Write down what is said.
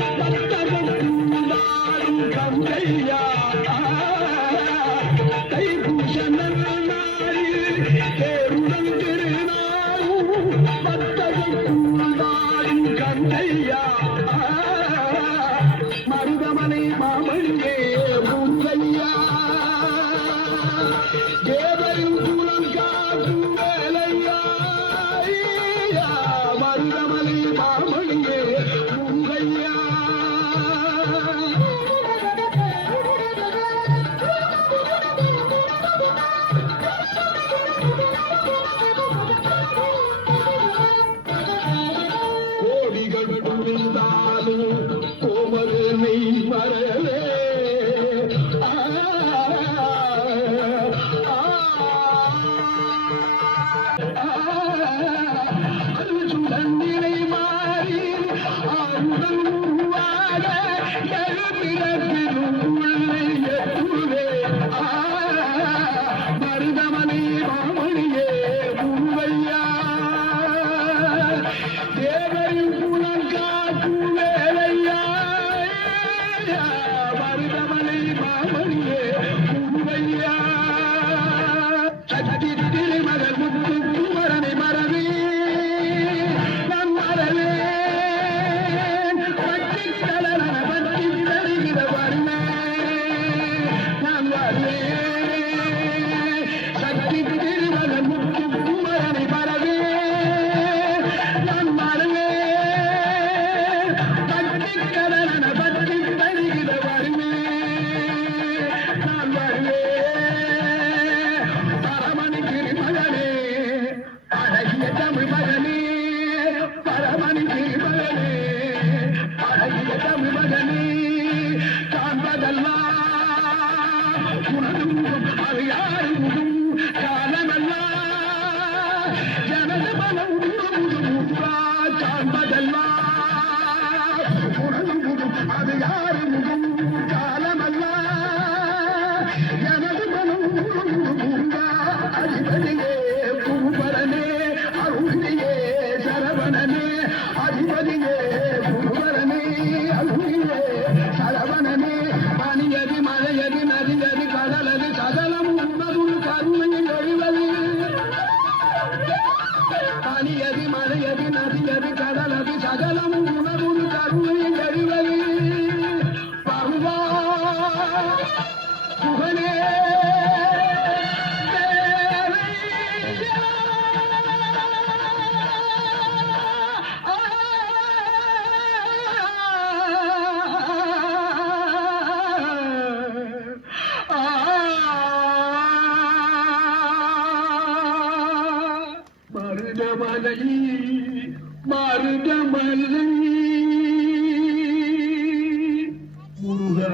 திருநாளும் சரவணனே அதிபதியே குருவரனே அருளியே சரவணனே. மருதமலை மருதமலை. முருகா